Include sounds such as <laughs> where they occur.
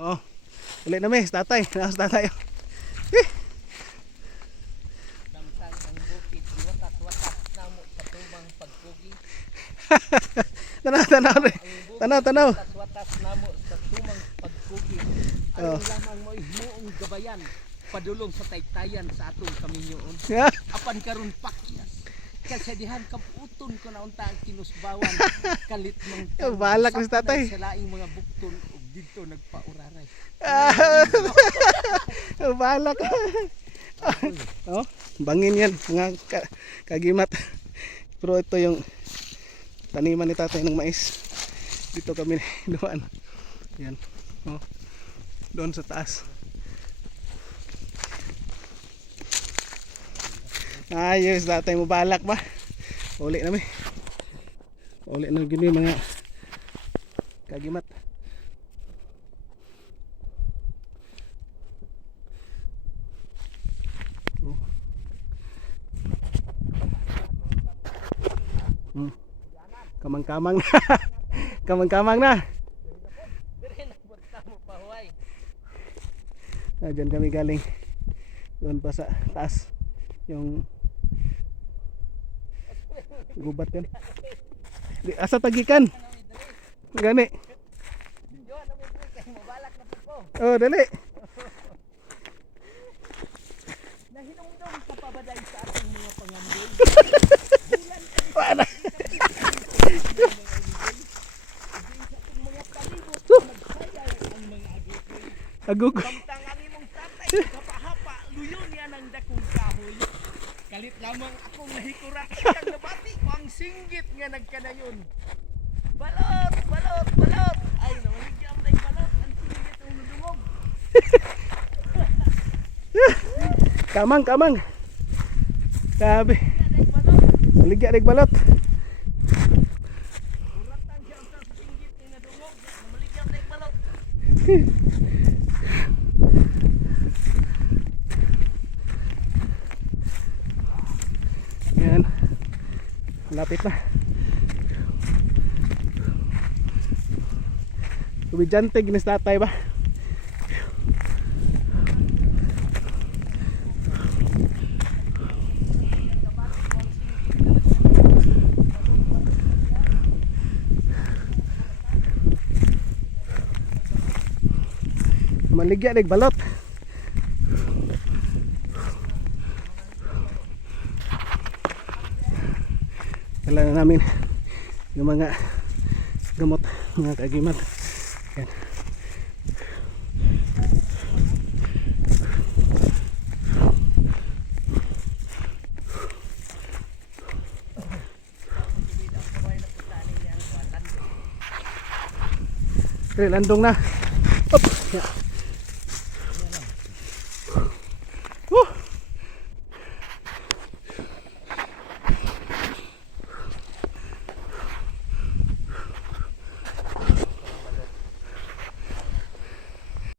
Oh. Uli na mes, tatay. Naas tatay. Eh, Damtang ang bukid, watas-watas namo sa tumang pagpugi. <laughs> tanaw, tanaw. Tanaw, tanaw. watas-watas namo sa tumang pagpugi. Oh. Lamang mo himuong gabayan, padulong sa taytayan sa atong kaminyoon. Yeah. Apan karon pakyas. Kasadihan kaputon ko na unta ang kinusbawan <laughs> kalit mang Eh, balak ni tatay. sa laing mga bukton ug didto nagpauraray. Ah, <laughs> Balak. oh, bangin yan. Mga ka- kagimat. Pero ito yung taniman ni tatay ng mais. Dito kami <laughs> dumaan. Yan. Oh. Doon sa taas. Ayos, tatay mo balak ba? Uli na mi. Uli na gini mga kagimat. Hmm. Kamang-kamang na. <laughs> Kamang-kamang na. Ah, dyan kami galing. Doon pa sa taas. Yung gubat yan. Di, asa tagikan? Gani. Oh, dali. Nahinungdong sa pabaday sa ating mga pangambil. Wala. mga palibot magsayaw ang mga agikoy. Agug. Samtang ang imong tatay kapahapa luyon yan ang dakong kahoy. Kalit lamang akong nahikurat kang nabati ko ang singgit nga nagkanayon. Balot, balot, balot. Ay, nawaligyan na balot ang singgit ang nudungog. Kamang, kamang. Sabi. Yan ay balot. Maligya rig balot. Uratan siya sa singgit ni nadungog. Namaligyan na balot. <laughs> Yan. Lapit na. Kubidyante ginis tatay ba? Maligya rig balot. Dala na namin yung mga gamot, mga kagimat. Yan. Landong na.